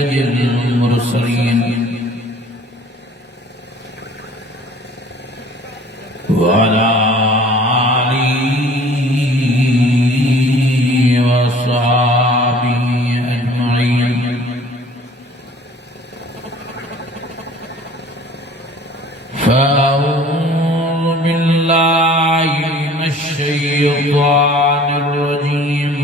सय्यदिल मुरसलीन व अला आलिहि व अस्हाबिहि अजमईन। फ़अऊज़ु बिल्लाहि मिनश शैतानिर रजीम।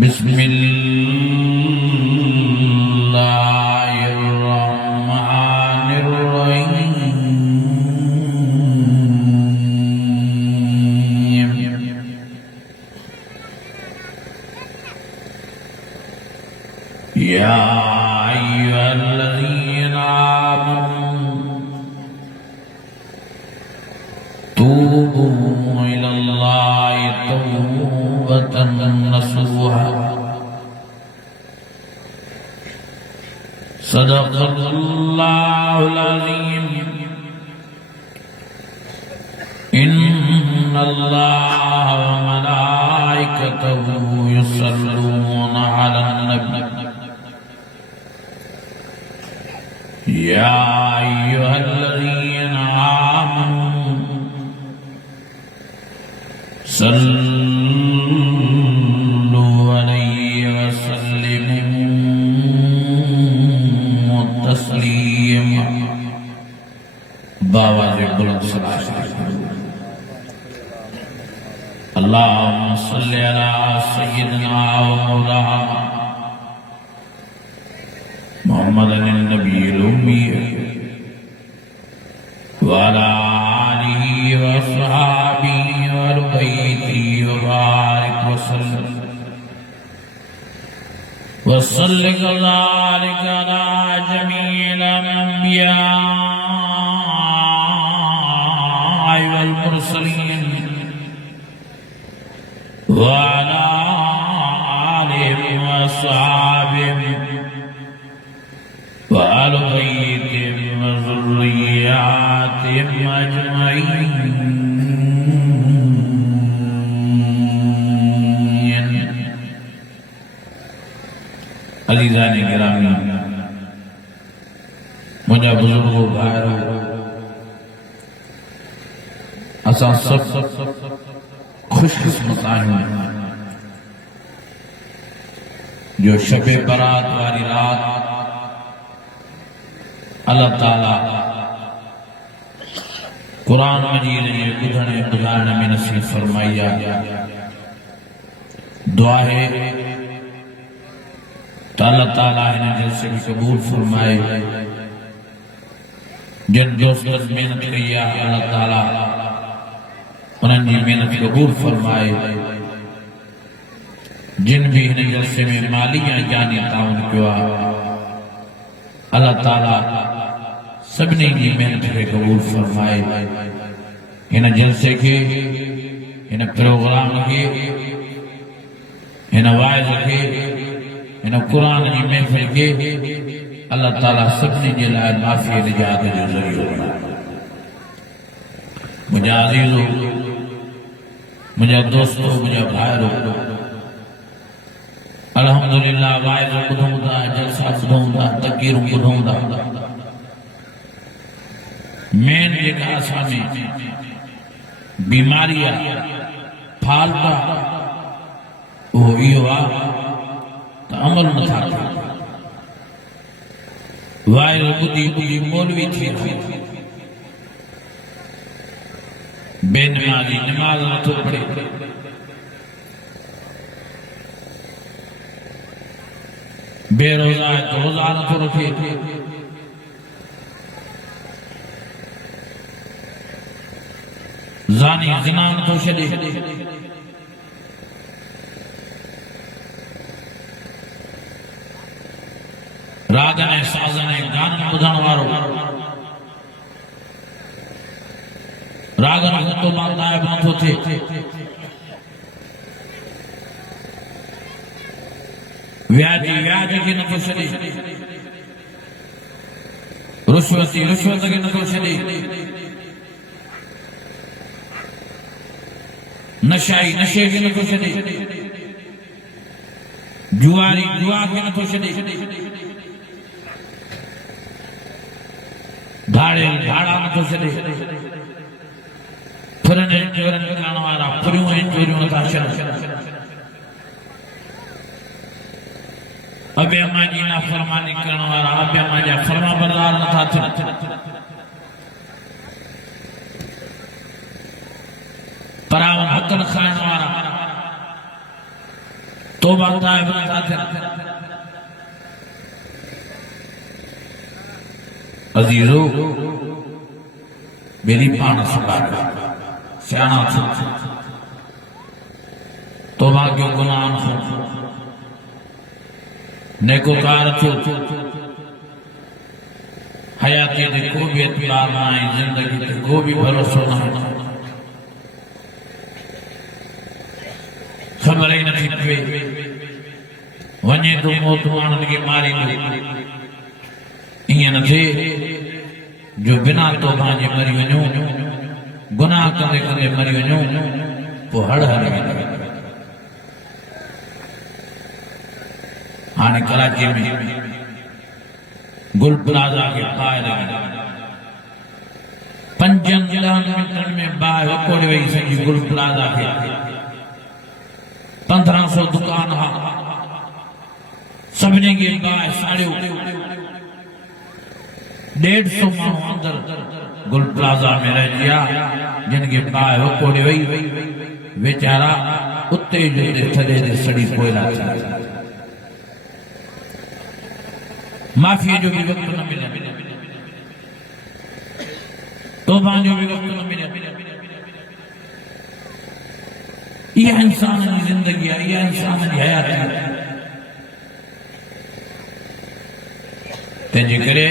बिस्मिल्लाहिर्रहमानिर्रहीम। या अय्युहल्लज़ीना आमनू तूबू इलल्लाहि तौबतन नसूहा। सदक़ल्लाहुल अज़ीम। इन्नल्लाहा व मलाइकतहू युसल्लूना अलन नबी। या अय्युहल्लज़ीना आमनू सल्लु अलैहि व सल्लिमू तस्लीमा। बावाज़े बुलंद सलात अल्लाहुम्मा सल्लि अला सय्यिदिना व मौलाना मुहम्मदिन नबिय्यिल उम्मी व अला आलिहि व अस्हाबिहि व अहलि बैतिहि व बारिक व सल्लि कज़ालिका अला जमीइल अंबिया'i वल मुरसलीन व अला आलिहि व अस्हाबिहि व अहलि बैतिहि व ज़ुर्रिय्यतिहिम अजमईन। अज़ीज़ाने गिरामी, मुझा बुजुर्गो भाइरो, असां सब खुशकिस्मत आहियूं जो शबे बरात वारी रात अल्लाह ताला कुरान मजीद जे ॿुधण ऐं ॿुधाइण में नसीब फरमाई आहे। दुआ है तो अल्लाह ताला हिन जलसे खे क़बूल फरमाए। जिन दोस्तन मेहनत कई आहे अल्लाह ताला उन्हनि जी मेहनत क़बूल फरमाए। जिन भी हिन जलसे में माली या जानी ताउन कयो आहे अल्लाह ताला सभिनी जी मेहनत खे क़बूल फरमाए। हिन जलसे खे, हिन प्रोग्राम खे, हिन वाइज़ खे, हिन कुरान जी महफ़िल खे अल्लाह ताला सभिनी जे लाइ माफ़ी निजात जो ज़रियो बणाए। मुंहिंजा अज़ीज़ो, मुंहिंजा दोस्तो, मुंहिंजा भाइरो, अल्हम्दुलिल्लाह वाइज़ ॿुधूं था, जलसा ॿुधूं था, तक़रीरूं ॿुधूं था। मेन जेका असां में बीमारी आहे, फाल्ट आहे, उहो इहो आहे त अमल नथा कयूं। वाइज़ ॿुधी ॿुधी मौलवी थी रहियो, बेनमाज़ी नमाज़ नथो पढ़े, बेरोज़ा है तो रोज़ा नथो रखे, ज़ानी ज़िना नथो छॾे, रागन ऐं साज़न ऐं गाननि ॿुधण वारो, रागन खां तो मां गायब नथो थिए। व्याजी खे नथो छॾे, रुश्वत खे नथो छॾे, नशे खे नथो छॾे, जुआरी जुआ खे नथो छॾे, धाड़े धाड़ा नथो छॾे, फुरनि ऐं चोरनि करण वारा फुरियूं ऐं चोरियूं नथा छॾनि, अबे अम्मा जी नाफ़रमानी करण वारा अबे अम्मा जा फर्मा बरदार नथा थियनि, परावन हक़नि खाइण वारा तौबा ताइब नथा थियनि। अज़ीज़ो मेरी पाण सुधारो, सियाणा थियो, तौबा कयो, गुनाह थियो, नेकोकार थियो, हयाती ते को भी एतबार न आहे, जिंदगी ते को भी भरोसो न आहे, ख़बर ही नथी पए वञे तो मौत माण्हुनि खे मारींदो, ईअं न थिए जो बिना तौबा जे मरी वञूं, गुनाह कंदे कंदे मरी वञूं, पोइ हड़ हली वेंदो। हाणे कराची में गुल प्लाज़ा खे पाए लॻी, 5-10 मिंटनि में बाहि वकोड़े वई सॼी गुल प्लाज़ा खे, 1500 दुकान हा, सभिनी खे बाहि साड़ियो, 150 माण्हू अंदर गुल प्लाज़ा में रहिजी विया, जिन खे बाहि वकोड़े वई, वीचारा उते जो थले ते सड़ी पोइला थिया। माफ़ीअ जो भी वक़्तु न मिले, तौबा जो भी वक़्तु न मिले। इहा इंसान जी ज़िंदगी आहे, इहा इंसान जी हयात आहे। तंहिंजे करे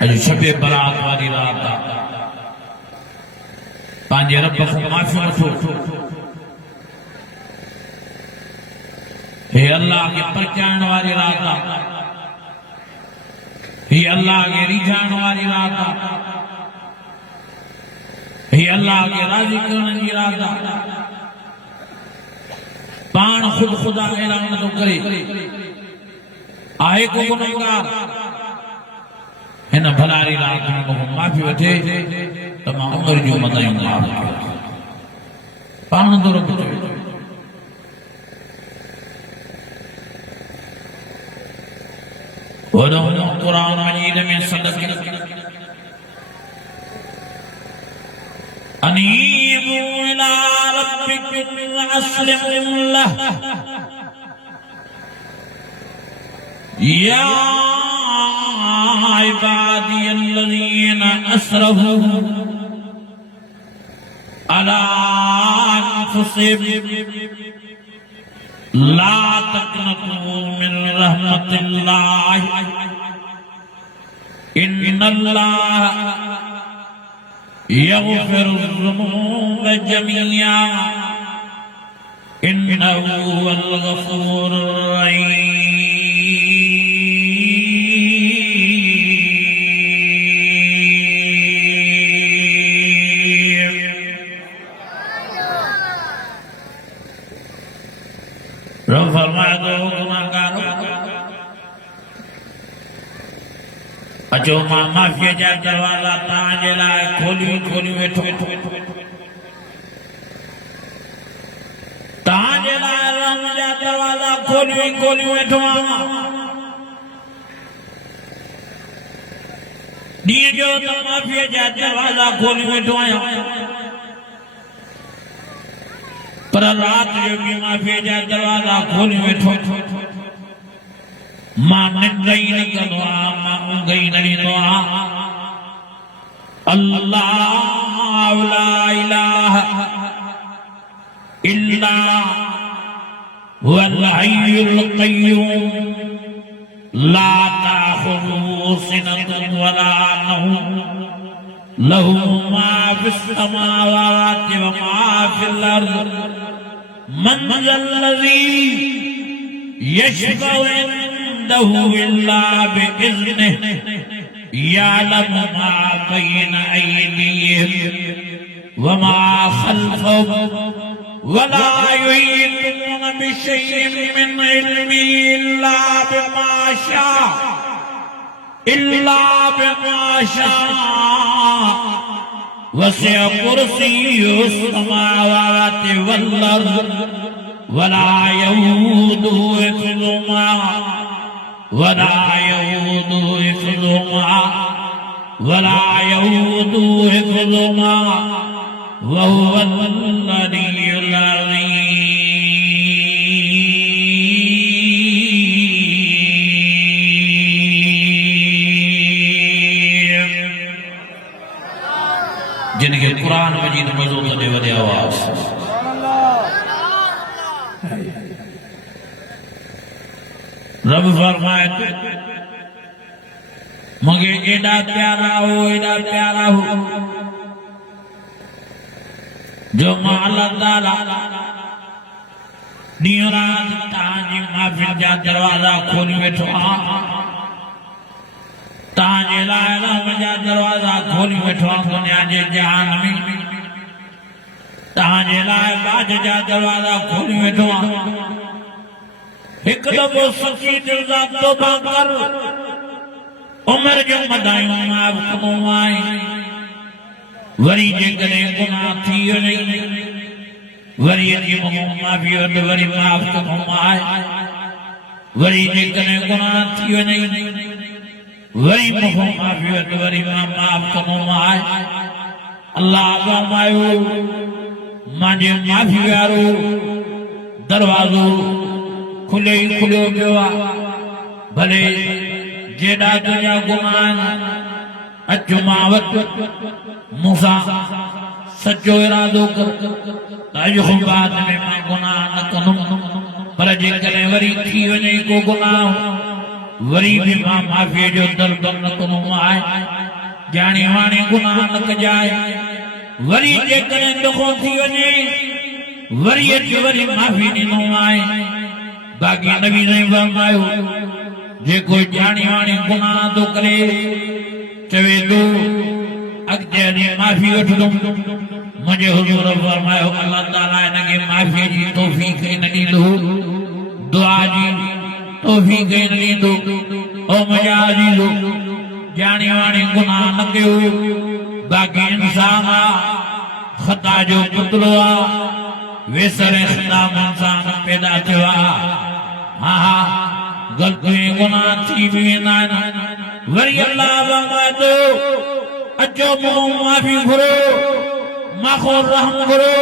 अॼु शबे बरात वारी रात आहे, पंहिंजे रब खां माफ़ी वठो, हे अल्लाह के परचाइण वारी रात आहे, हे अल्लाह के रिझाइण वारी रात आहे, हे अल्लाह के राज़ी करण जी रात आहे। पाण खुद खुदा ऐलान थो करे, आहे को गुनहगार हिन भलारी रात में मूंखां माफ़ी वठे त मां उमिरि जूं मदायूं माफ़ कयां। पाण थो रब चवे, कुरान मजीद में सदक़ अनीबू इला रब्बिकुम वअस्लिमू लह या इबादियल्लज़ीना असरफू अला अनफुसिहिम ला तक़नतू मिन रहमतिल्लाह इन्नल्लाह यग़फ़िरुज़्ज़ुनूब जमीआ इन्नहु हुवल गफ़ूरुर रहीम। रब फरमाए तो गुनाहगारो अचो मां माफ़ीअ जा दरवाज़ा तव्हांजे लाइ खोलियूं वेठो, तव्हांजे लाइ रहम जा दरवाज़ा खोलियूं वेठो आहियां। ॾींहं जो त माफ़ीअ जा दरवाज़ा खोलियूं वेठो आहियां, पर रात जो भी माफ़ीअ जा दरवाज़ा खोलियूं वेठो। मां निंड ई न कंदो आहियां, मां ऊंघ ई न ॾींदो आहियां। अल्लाह ला इलाहा इल्ला हुवल हय्युल क़य्यूम ला ताख़ुज़ुहु सिनतुन वला नौम लहू मा फिस समावाति व मा फिल अर्ज़ मन ज़ल्लज़ी यशफ़उ इंदहु इल्ला बिइज़्निहि यअलमु मा बैन अयदीहिम व मा ख़ल्फ़हुम व ला युहीतून बिशैइन मिन इल्मी इल्ला बिमा शाअ इल्ला बिमा शाअ वसिअ कुर्सियुस समावाति वल अर्ज़ वला यऊदुहु हिफ्ज़ुहुमा वला यऊदुहु हिफ्ज़ुहुमा वला यऊदुहु हिफ्ज़ुहुमा वहुवल अलिय्युल अज़ीम। जिनके कुरान मजीद मज़ो तने वॾे आवाज़ रब फरमाए मगे एडा प्यारा हो जो अल्लाह ताला ॾींहुं राति तव्हांजी माफ़िल जा दरवाज़ा खोली वेठो आहे तव्हांजे लाइ रहम जा दरवाज़ा खोली वेठो आहे दुनिया जे जहान में तव्हांजे लाइ बाज जा दरवाज़ा खोली वेठो आहे हिकु दफ़ो सची दिलि सां तौबा कर उमिरि जो मदायूं माफ़ कंदो आहीं वरी जेकॾहिं गुनाह थी वञे वरी अची माफ़ी वटि वरी माफ़ कंदो आहे वरी जेकॾहिं गुनाह थी वञे वरी मूंखां माफ़ी वटि वरी मां माफ़ कंदो आहे अल्लाह फरमायो मुंहिंजे माफ़ी वारो दरवाज़ो खुले ई खुलियो पियो आहे भले जेॾा तुंहिंजा गुनाह अचु मां वटि मूंसां सचो इरादो कर अॼु खां बाद में मां गुनाह न कंदुमि पर जेकॾहिं वरी थी वञे को गुनाह वरी भी मां माफ़ी जो दर न कंदो आहे जाने वाणे गुनाह न कजाए वरी जेकॾहिं दुखो थी वञे वरी अची वरी माफ़ी ॾींदो आहे बाक़ी नबी ने फरमायो जेको जाने वाणे गुनाह थो करे चवे थो अॻिते हली माफ़ी वठंदुमि मुंहिंजे हुज़ूर फरमायो अल्लाह ताला हिनखे माफ़ीअ जी तौफ़ीक़ न ॾींदो दुआ जी तौफ़ीक़ न ॾींदो ओ मुंहिंजा अज़ीज़ो जाने वाणे गुनाह न कयो बाक़ी इंसान आहे ख़ता जो पुतलो आहे वेसरे ख़ता में इंसान पैदा थियो आहे हा ग़लतियूं गुनाह थी वेंदा आहिनि वरी अल्लाह फरमाए थो अचो मूं माफ़ी घुरो माखो रहम घुरो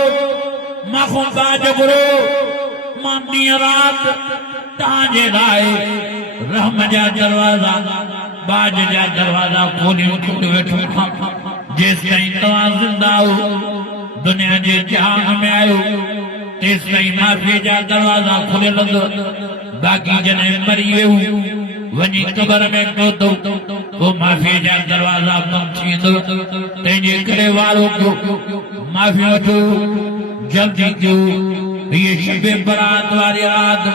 माखो बाज घुरो मां ॾींहुं राति तव्हांजे लाइ रहम जा दरवाज़ा बाज जा दरवाज़ा खोली वेठो जेसिताईं तव्हां ज़िंदा आहियो दुनिया जे जहान में आहियो तेसिताईं माफ़ीअ जा दरवाज़ा खुलियल बाक़ी जॾहिं मरी वियो वञी क़बर में पहुतो पोइ माफ़ीअ जा दरवाज़ा बंदि थी वेंदो तंहिंजे करे वारो कयो माफ़ी वठो जल्दी कयो हीअ शबे बरात वारी राति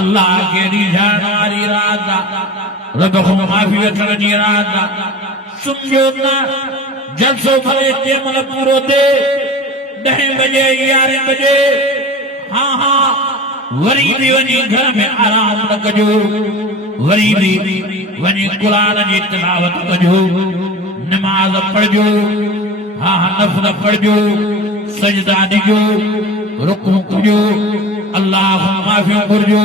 अल्लाह खे रिझाइण वारी राति रब खां माफ़ी वठण जी राति सुम्हियो न जलसो भले तंहिं महिल पूरो थिए 10 बजे 11 बजे हा वरी भी वञी घर में आराम न कजो वरी भी वञी क़ुरान जी तिलावत कजो नमाज पढ़जो हा नफ़ल पढ़जो सजदा ॾिजो रुकू कजो अल्लाह खां माफ़ी घुरिजो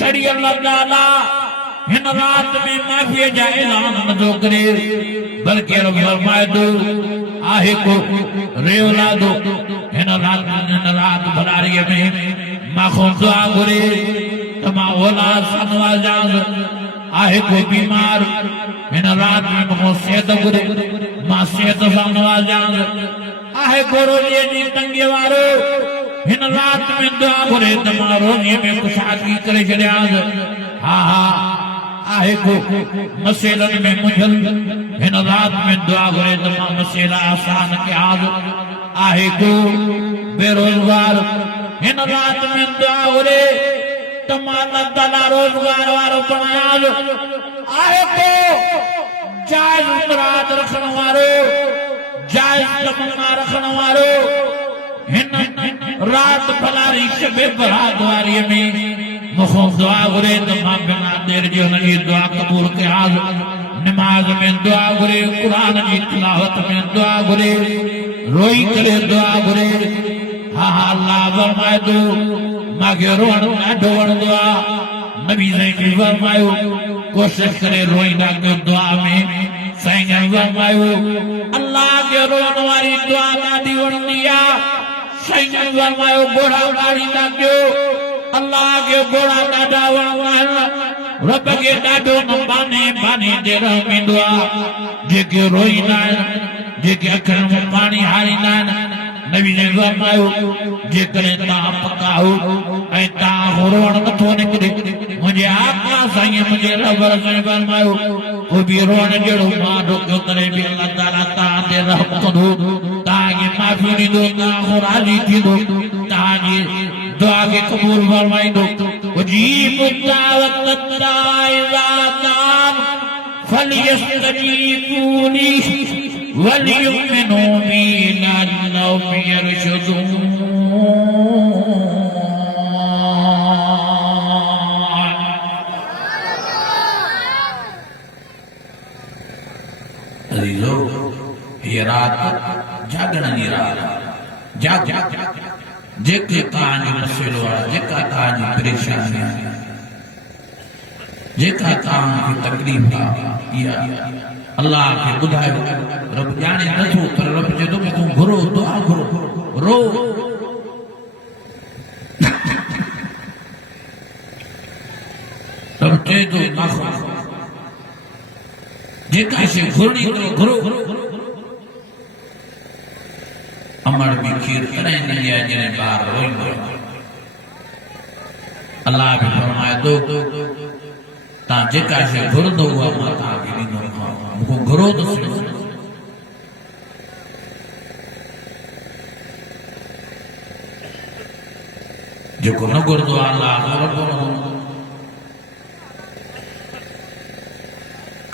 छड़ी अल्लाह ताला हिन रात में माफ़ीअ जा ऐलान नथो करे बल्कि रब फरमाए थो आहे को रेवलादो हिन रात भलारीअ में माखो दुआ घुरे त मां औलाद नवाजांस आहे को बीमार हिन रात में मूंखां सिहत घुरे मां सिहत सां नवाजांस आहे को रोज़ीअ जी तंगीअ वारो हिन रात में दुआ घुरे त मां रोज़ीअ में कुशादगी करे छॾियांसि हा आहे को मसइलनि में मुंझल हिन रात में दुआ घुरे त मां मसइला आसान कयांसि आहे को बेरोज़गार हिन रात में दुआ घुरे त मां अल्लाह ताला रोज़गार वारो बणायांसि आहे को जाइज़ मुराद रखण वारो जाइज़ तमन्ना रखण वारो हिन रात भलारी शबे बरात वारी में मुखो दुआ घुरे तो मां बिना देर जो नजी दुआ कबूल के हाल नमाज में दुआ घुरे कुरान की तिलावत में दुआ घुरे रोई करे दुआ घुरे हा हा अल्लाह फरमाए दो मागे रोण ॾाढो वणंदो आहे नबी साईं बि फरमायो कोशिश करे रोईंदा कयो दुआ में साईं जन फरमायो अल्लाह के रोण वारी दुआ ॾाढी वणंदी आहे साईं जन फरमायो घोड़ा उॾाड़ींदा कयो अल्लाह के घोड़ा ॾाढा वणंदा आहिनि रब के ॾाढो न बाने बाने ते रहमींदो आहे जेके रोईंदा आहिनि जेके अखियुनि में पाणी हारींदा आहिनि नबी ने फरमायो जेकॾहिं तव्हां पका हो ऐं तव्हां रोअण नथो निकिरे मुंहिंजे आका साईं मुंहिंजे रब साईं फरमायो को बि रोअण जहिड़ो मां रोकियो तॾहिं बि अलाह ताला तव्हां ते रहम कंदो तव्हांखे माफ़ी ॾींदो तव्हां खां राज़ी थींदो तव्हांजी दुआ खे क़बूल फरमाईंदो उजीब दावत दाई इज़ा दान फलियस्तजीबू ली वलियुमिनू बी लअल्लहुम यरशुदून अजीजो ये रात जागण जी रात जाग जेके तव्हांजो मसइलो आहे जेका तव्हांजी परेशानी आहे जेका तव्हांखे तकलीफ़ आहे इहा अल्लाह खे ॿुधायो रब ॼाणे नथो पर रब चए थो कि तूं घुरो दुआ घुरो रो रब चए थो नाखो जेका शइ घुरणी घुरो अमर भी खीर तॾहिं ॾींदी आहे जॾहिं ॿार रोईंदो अल्लाह बि फरमाए थो तव्हां जेका शइ घुरंदो उहा मां तव्हांखे ॾींदोमांव मूंखे घुरो त सही जेको न घुरंदो आहे अल्लाह घुरंदो न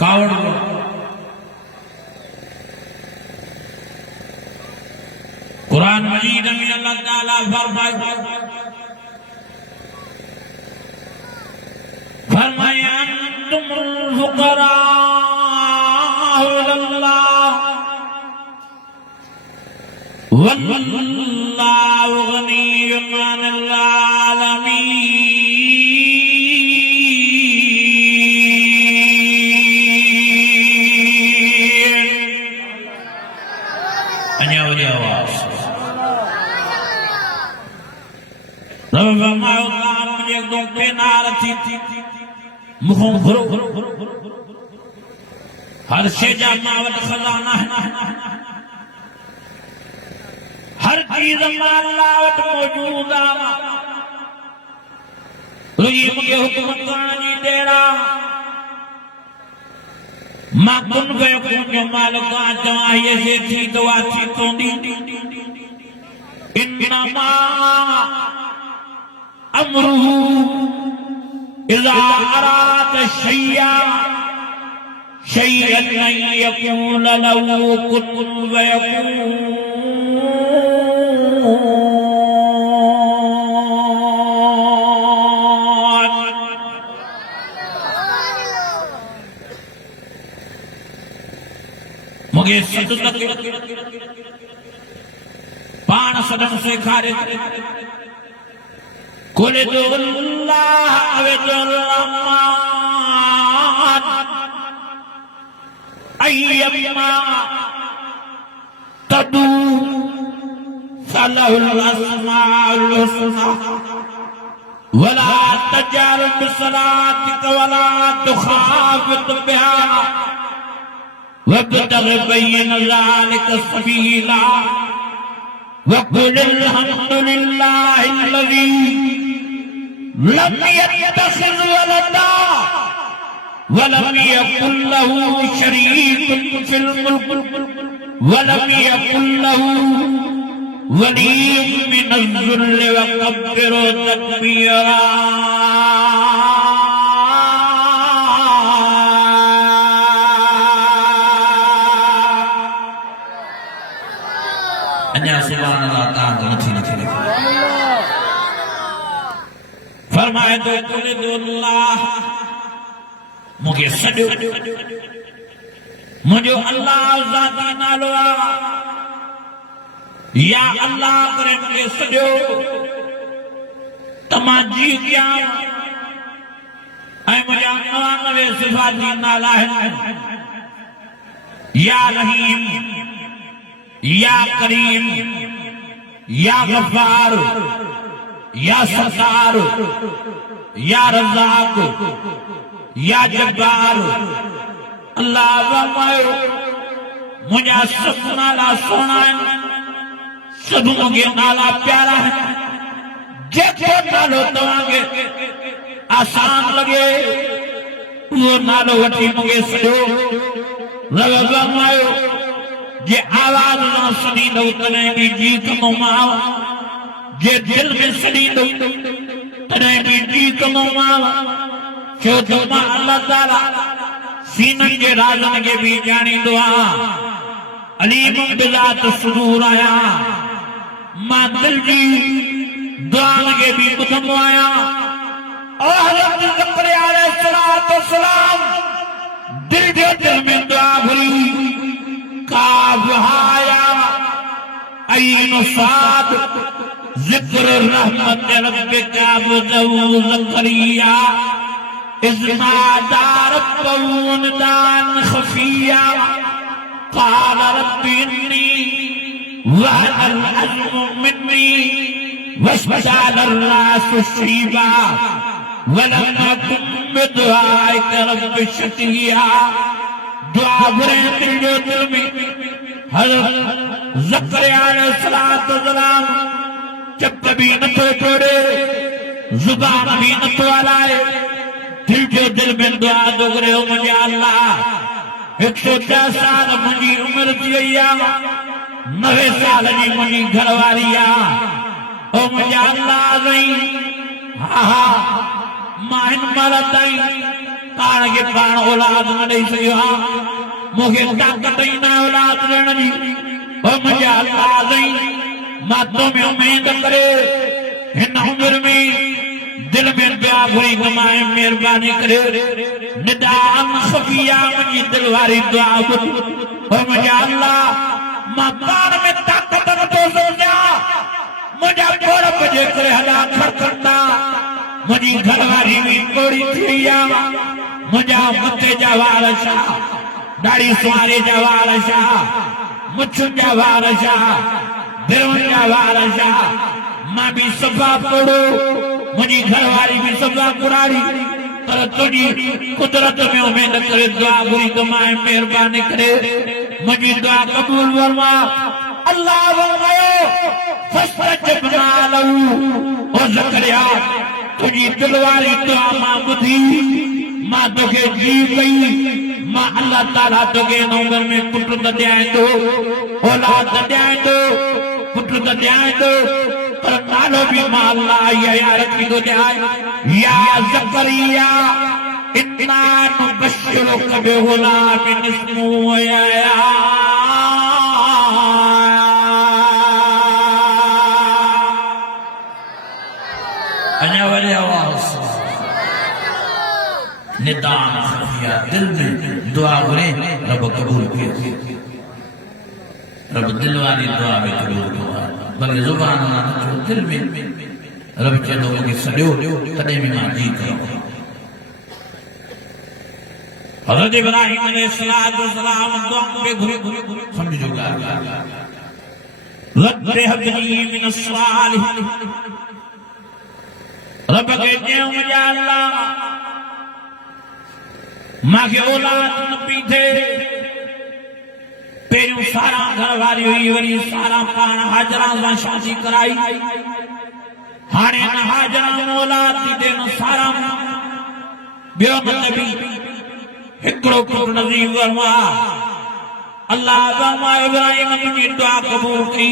कावड़ कुरान मजीद में अल्लाह ताला फरमाया अंतुमुल फुकरा इलल्लाह वल्लाहु गनियुन अनिल आलमीन अन्या वजह आवाज रब फरमायो तव्हां मुंहिंजे अॻितो बेनार थी मुखों घुरो हर शइ जा मां वटि खज़ाना आहिनि हर चीज़ मां अल्लाह वटि मौजूद आहे रुई मूंखे हुकुम करण जी देर आहे मां कुन फयकून जो मालिक आहियां चवां हीअ शइ थी त उहा थी पवंदी इन्नमा अमरुहु इज़ा अराद शैअन अन यकून लहू कुन फयकून मूंखे सदत पाण सदन सेखारे कुल दुल्लाह अवजुल रहमान अय्यमा तदू फलहुल अस्माउल हुस्ना वला तजर बिसलातिक वला तुखाफित बिहा वब्तग़ बैन ज़ालिक सबीला वक़ुल अल्हम्दुलिल्लाहिल्लज़ी लम यत्तखिज़ वलदा वलम यकुन लहू शरीकुन फिल मुल्क वलम यकुन लहू वलिय्युम मिनज़-ज़ुल्ल वकब्बिरहु तकबीरा अन्या सुभान अल्लाह ताला फरमाए तो कुल अल्लाह मुझे सॾियो मुझो अल्लाह ज़ाती नालो या अल्लाह करे मुझे सॾियो त मां जी कयां ऐं मुझा 99 सिफ़ाती नाला आहिनि या रहीम या करीम या गफ़ार या सत्तार या रज़ाक या जब्बार अल्लाह फरमायो मुझा सब नाला सोना सब मुझे नाला प्यारा है जेको नालो तव्हांखे आसान लगे वो नालो वठी मुझे सॾियो रब फरमायो जे आवाज न सॾींदो तॾहिं बि जी कंदो मां जे दिल में सॾींदो तॾहिं बि जी कंदो मां छो त मां अल्लाह ताला सीननि जे राज़नि खे बि ॼाणींदो आहियां अलीम बिज़ात सुदूर आहियां मां दिल जी दुआनि खे बि ॿुधंदो आहियां और हज़रत ज़करिया अलैहिस्सलाम दिल जो दिल में दुआ घुरी काफ़ हाया ऐन साद ज़िक्र रहमत रब्बिका अब्दहु ज़करिया इज़ नादा रब्बहु निदाअन ख़फ़िया क़ाल रब्बि इन्नी वहनल अज़्मु मिन्नी वश्तअल अर्रासु शैबा वलम अकुन बिदुआइका रब्बि शक़िया दुआ घुरे दिल जो दिल में हज़रत ज़करिया अलैहिस्सलाम चप भी नथो छोड़े ज़ुबान भी नथो हलाए दिल जो दिल में दुआ थो करे ओ मुंहिंजा अल्लाह 110 साल मुंहिंजी उमिरि थी वई आहे 90 साल जी मुंहिंजी घरवारी आहे ओ मुंहिंजा अल्लाह साईं हा मां हिन महिल ताईं पाण खे पाण औलाद न ॾेई सघियो आहे मूंखे ताक़त ई न औलाद ॾियण जी ओ मुंहिंजा अल्लाह साईं मां तो में उमेद करे हिन उमिरि में दिल में दुआ घुरी कमाए मेहरबानी करे निदान ख़फ़िया मुंहिंजी दिल वारी दुआ ॿुध ओ मुंहिंजा अल्लाह मां पाण में ताक़त नथो सोचियां मुंहिंजा गोड़ बजे करे हला खड़खड़ा मुंहिंजी घरवारी भी कोड़ी थी वई आहे मुंहिंजा मथे जा वार छा दाढ़ी सुवारे जा वार छा मुछुनि जा वार छा भिरुनि जा वार छा मां भी सफ़ा पोड़ो मुझी घरवारी भी सफ़ा कुरारी पर तुझी कुदरत में उमेद करे दुआ घुरी कमाए मेहरबानी करे मुझी दुआ कबूल फरमा अल्लाह फरमायो फस्तजबना लहू ओ ज़करिया तुझी दिल वारी दुआ मां ॿुधी मां तोखे जी कई मां अल्लाह ताला तोखे इन उमिरि में पुट त ॾियां थो औलाद त ॾियां थो पुट त ॾियां थो पर नालो भी मां अल्लाह या रखी थो ॾियां या ज़करिया इन्ना नुबश्शिरुका बिग़ुलामिन इस्मुहु यहया अञा वरी आवाज़ निदान ख़फ़िया दिल में दुआ घुरे रब कबूल करे रब दिल वाली दुआ में कबूल करे भले ज़ुबान न दिल में रब चवंदो मूंखे सॾियो तॾहिं बि मां जी कयो हज़रत इब्राहिम अलैहिस्सलाम दुआ पे घुरे समझो रब्बि हबली मिनस सालिहीन रब के चयो मुंहिंजा अल्लाह मांखे औलाद न पई थिए पहिरियों सारा घरवारी हुई वरी सारा पाण हाजरा सां शादी कराई हाणे न हाजरा औलाद थी थिए न सारा ॿियो नबी हिकिड़ो पुटु नसीब फरमा अल्लाह फरमाए इब्राहिम मुंहिंजी दुआ क़बूल कई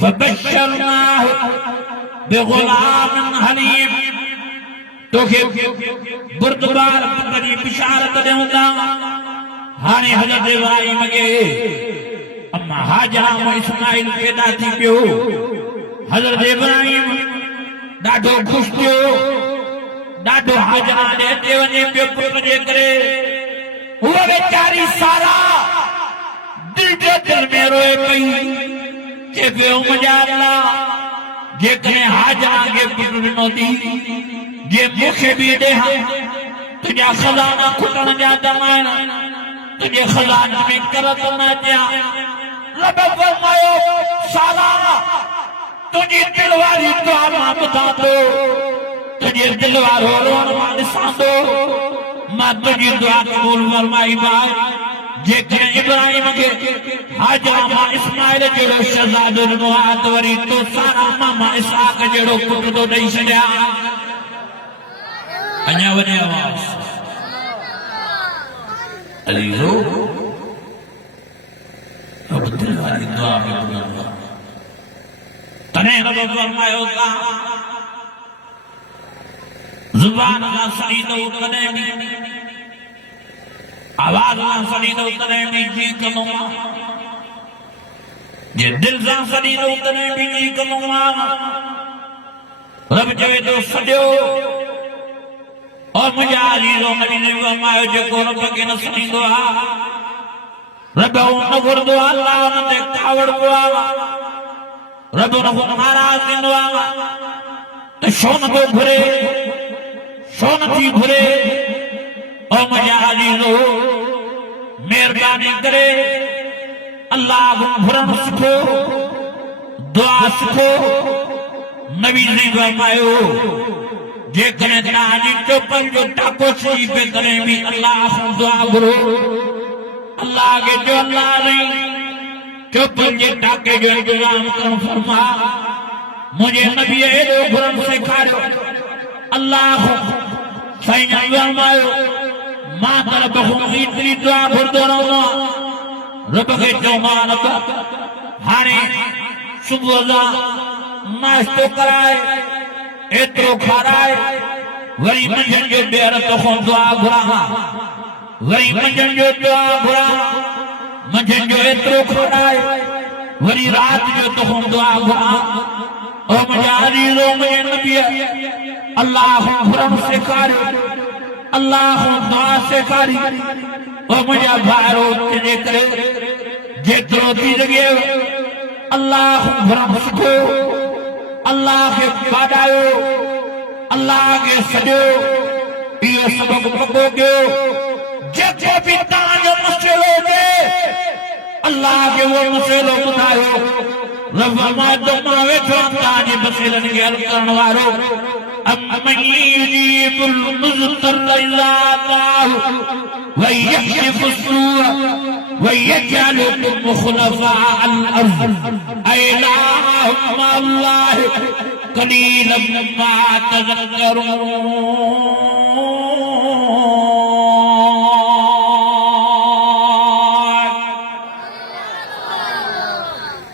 फबशरनाहु बिग़ुलामिन हलीम तोखे बुर्दबार पुट जी बिशारत ॾियूं था हाणे हज़रत इब्राहिम खे अम्मा हाजरा ऐं इस्माइल पैदा थी पियो हज़रत इब्राहिम ॾाढो ख़ुशि थियो ॾाढो हाजरा ॾे अचे वञे पियो पुट जे करे। उहा वेचारी सारा दिल जे दिल में रोए पई चए पियो मुंहिंजा अल्लाह जेकॾहिं हाजरा खे पुट ॾिनो थी जे मूंखे बि ॾेहा तुंहिंजा खज़ाना खुटण जा दम आहिनि तुंहिंजे खज़ाने में करत न अचां। रब फरमायो सारा तुंहिंजी दिल वारी दुआ मां ॿुधां थो तुंहिंजे दिल वारो रोअण मां ॾिसां थो मां तुंहिंजी दुआ क़बूल फरमाई भाई। जेकॾहिं इब्राहिम खे हाजरा मां इस्माइल जहिड़ो शहज़ादो ॾिनो आहे त वरी तो सारा मां इसहाक जहिड़ो पुट थो ॾेई छॾियां। अञा वॾे आवाज़ अलीज़ो अब दिल वारी दुआ में ॿुधंदो तॾहिं रब फरमायो था ज़ुबान सां सड़ींदो तॾहिं बि आवाज़ सां सड़ींदो तॾहिं बि जी कंदो मां जे दिल सां सड़ींदो तॾहिं बि जी कंदो मां। रब चवे थो सॼो और मुझे अजीज़ो नबी ने फरमायो जेको रब खे न सड़ींदो आहे रब न घुरंदो आहे अल्लाह उन ते कावड़ंदो आहे रब उन खां नाराज़ थींदो आहे त छो नथो घुरे छो नथी घुरे। और मुझे अजीज़ो महिरबानी करे अल्लाह खां घुरण सिखो दुआ सिखो। नबी ने फरमायो जेकॾहिं तव्हांजी चोपन जो टाको थी पे तॾहिं बि अल्लाह खां दुआ घुरो। अल्लाह खे चओ अल्लाह नहीं चोपन जे टाके जो इंतज़ाम करणु फरमा। मुंहिंजे नबीअ एॾो घुरण सेखारियो अल्लाह खां साईं ने फरमायो मां त रब खां एतिरी दुआ घुरंदो रहंदो आहियां रब खे चओ रब हाणे सुबुह जा नाश्तो कराए एतिरो खाराए वरी मंझंदि जो ॿीहर तोखां दुआ घुरां वरी मंझंदि जो दुआ घुरां मंझंदि जो एतिरो खाराए वरी राति जो तोखां दुआ घुरां। ओ मुंहिंजा अजीज़ो मुंहिंजे नबीअ अल्लाह खां घुरण सेखारियो अल्लाह खां दुआ सेखारी। ओ मुंहिंजा भाइरो तुंहिंजे करे जेतिरो थी सघे अल्लाह खां घुरण सिखो अल्लाह के बाडायो अल्लाह के सजो इहो सबक पको कयो जेको बि तव्हांजो मसइलो हुजे अल्लाह खे उहो मसइलो ॿुधायो। रब मां तो मां वेठो तव्हांजे मसइलनि खे हल करण वारो अमन युजीबुल मुज़तर इज़ा दाअहु वयक्शिफु السوء ويجعلكم خلفاء الأرض أإله مع الله قليلا ما تذكرون।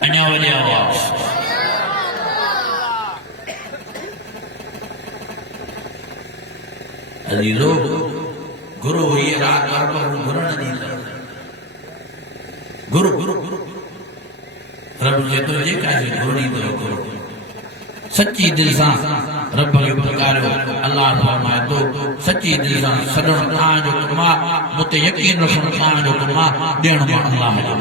अञा वॾी आवाज़ अजीज़ो गुरु ये रात पर घुरण ॾींदा गुरु गुरु रब जे तो जेका जे घुरणी तो गुरु सच्ची दिल सां रब खे पुकारियो अल्लाह फरमाए तो सच्ची दिल सां सॾण तव्हांजो कमु आहे मूं ते यकीन रखणु तव्हांजो कमु आहे ॾियण मां अल्लाह जो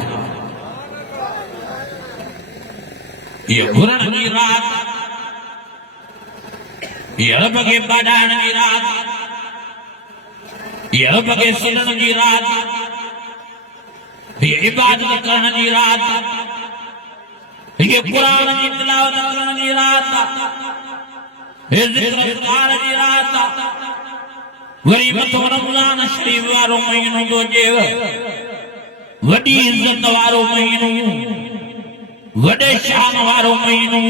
ये घुरण जी रात ये रब खे बाॾाइण जी रात ये रब के सॾण जी रात ये इबादत करण जी रात ये कुरान जी तिलावत करण जी रात ये ज़िक्र अज़कार जी रात वरी मथो रमज़ान शरीफ़ वारो महीनो थो अचेव वॾी इज़त वारो महीनो वॾे शान वारो महीनो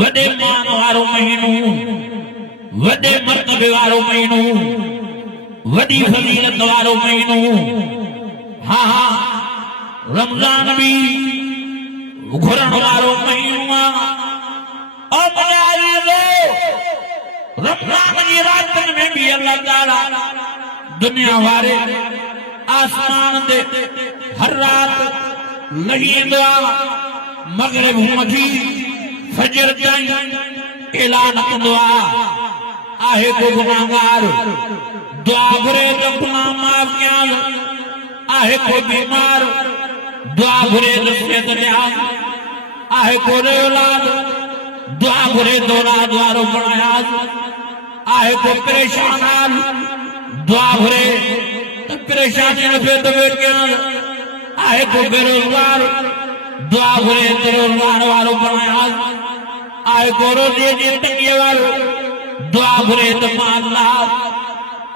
वॾे मान वारो महीनो वॾे मर्तबे वारो महीनो वॾी फज़ीलत वारो महीनो। हाँ हाँ रमज़ान भी घुरण वारो महीनो और रमज़ान जी रातनि में भी अल्लाह ताला दुनिया वारे आसमान ते हर रात लॻींदो आहे मग़रिब वठी फजर ताईं ऐलान कंदो आहे आहे को गुनाहगार दुआ घुरे तो गुनाह माफ किया आहे को बीमार दुआ घुरे तो सेहत दिया आहे को रे औलाद दुआ घुरे तो औलाद वारो बनाया आहे को परेशान दुआ घुरे तो परेशानी न फिर तो बैठ गया आहे को बेरोजगार दुआ घुरे तो रोजगार वारो बनाया आहे को रोजी जी तंगी वारो दुआ घुरे तो अल्लाह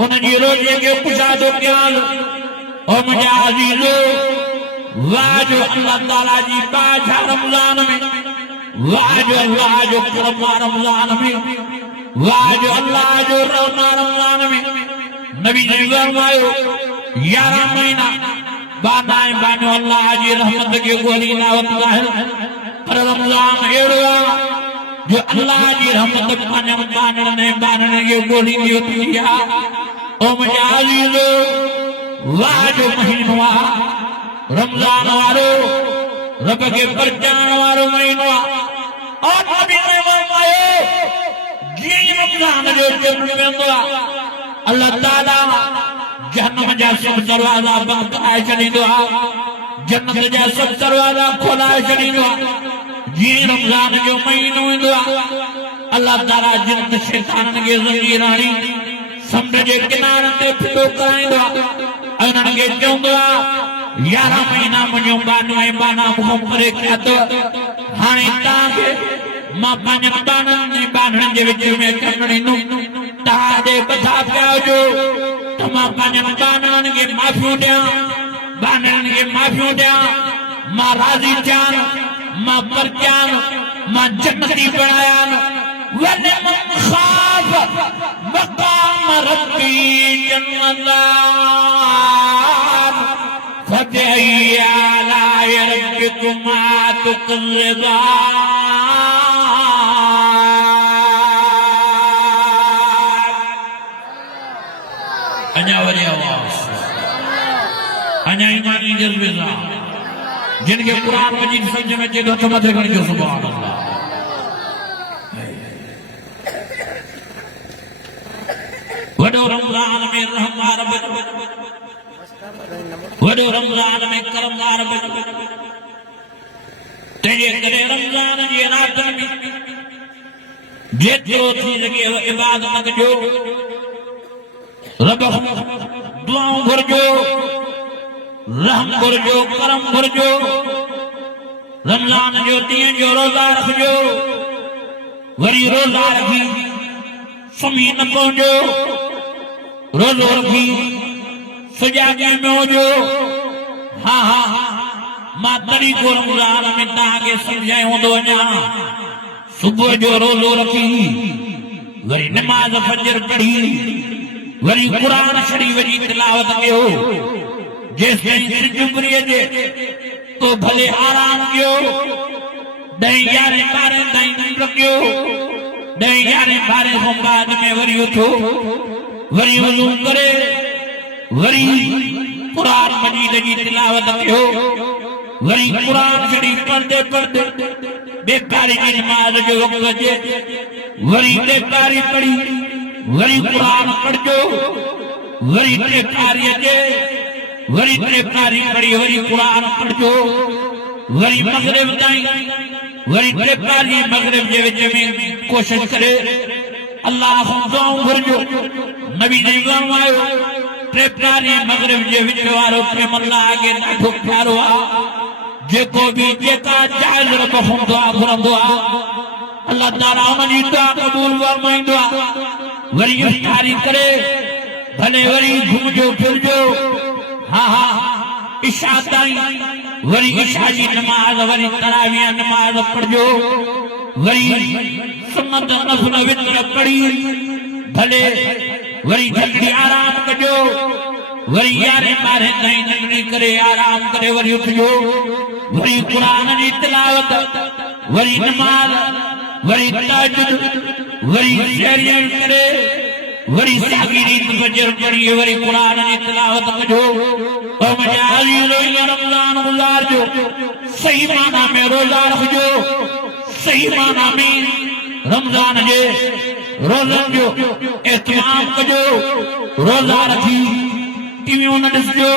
उन जी रोजी के पुछा दो क्या ओ मुझे अजीजो वाह जो अल्लाह ताला जी बाजा रमजान में वाह जो अल्लाह जो करम रमजान में वाह जो अल्लाह जो रमजान में नबी जी फरमायो 11 महीना बानाए बानो अल्लाह जी रहमत के गोली ना होता है पर रमजान एड़वा जो अल्लाह जी रहमत बानने के गोली नहीं होती है ओ मुझे अजीजो वाह जो महीना रमजान वारो रब के परचान वारो महीना और नबी ने फरमायो जी रमजान जो जब वेंदो अल्लाह ताला जहन्नम जा सब दरवाजा बंद कराए छॾींदो जन्नत जा सब दरवाजा खोलाए छॾींदो जी रमजान जो महीनो ईंदो अल्लाह ताला जिन शैताननि खे ज़ंजीर हणी समुंड जे किनारनि ते फिटो कराईंदो उन्हनि खे चवंदो 11 महीना मुंहिंजो बानो ऐं बाना मूंखां परे कया अथव हाणे तव्हांखे मां पंहिंजनि बाननि ऐं बाननि जे विच में अचणु ॾींदुमि तव्हां जे बथा पिया हुजो त मां पंहिंजनि बाननि खे माफ़ियूं ॾियां बाननि खे माफ़ियूं ॾियां मां राज़ी थियां मां परचान मां जन्नती बणायां वलिमन ख़ाफ़ मक़ाम रब्बी जन्नतान फबिअय्यि आलाइ रब्बिकुमा तुकज़्ज़िबान अञा वरी आवाज़ अञा ईमानी जज़्बे सां जिनके कुरान मजीद समझ में अचे तो मथे खणी जो सुभान अल्लाह वडो रमजान में रहमार वडो रमजान में करमदार तेरे करे रमजान जी रात में जेतिरो थी सके इबादत कजो रब दुआऊं घुरजो रहम घुरजो करम घुरजो रमजान जो ॾींहं जो रोज़ा रखजो वरी रोज़ा रखी सुम्ही न पवंजो रोज़ो रखी सुजाॻे में हुजो हा हा मां तरीक़ो रमजान में तव्हांखे सम्झायो हूंदो अञा सुबुह जो रोज़ो रखी वरी नमाज़ फजर पढ़ी वरी कुरान शरीफ़ जी तिलावत कयो जेस जुबरीअ जे तो भले आराम कयो 10-11 ताईं निंड कयो 10-11 खां बाद में वरी उथो वरी वज़ू करे वरी कुरान मजीद जी तिलावत कयो वरी कुरान शरीफ़ पढ़दे पढ़दे बेकारी जी नमाज़ जो वक़्तु अचे वरी बेकारी पढ़ी वरी कुरान पढ़जो वरी बेकारी अचे वरी त्रेकारी पढ़ी वरी कुरान पढ़जो वरी मगरिब ताईं वरी त्रेकारी मगरिब जे विच में कोशिश करे अल्लाह खां दुआऊं घुरजो नबी जी फरमायो त्रेकारी मगरिब जे विच वारो प्रेम अल्लाह खे ॾाढो प्यारो आहे जेको बि जेका जाइज़ रब खां दुआ घुरंदो आहे अल्लाह ताला उन जी दुआ क़बूल फरमाईंदो आहे वरी इफ्तारी करे भले वरी घुमजो फिरजो हा हा इशा ताईं वरी इशा जी नमाज़ वरी तरावीह नमाज़ पढ़जो वरी सुन्नत नफ़िल वितर पढ़ी भले वरी जल्दी आराम कजो वरी 11-12 ताईं निंड करे आराम करे वरी उठजो वरी कुरान जी तिलावत वरी नमाज़ वरी तहज्जुद वरी शहरियत करे वरी सागी रीत फजर पढ़ी वरी कुरान जी तिलावत कजो और मुझे अज़ीज़ो ये रमजान गुज़ारजो सही माना में रोज़ा रखजो सही माना में रमज़ान जे रोज़नि जो एहतमाम कजो रोज़ा रखी टीवियूं न ॾिसजो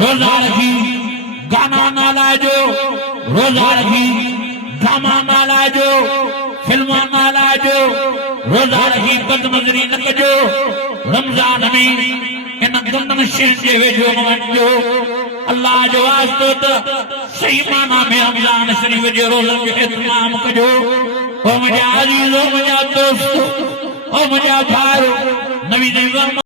रोज़ा रखी गाना न हलाइजो रोज़ा रखी ड्रामा न हलाइजो फिल्मा न हलाइजो रोज़ा रखी बदनज़री न कजो रमज़ान में इन गंदनि शयुनि जे वेझो न वञिजो अल्लाह जो वास्तो त सही माना में रमज़ान शरीफ़ जे रोज़नि जो एहतमाम कजो ओ मुंहिंजा अज़ीज़ ओ मुंहिंजा दोस्त ओ मुंहिंजा भाइरो नबी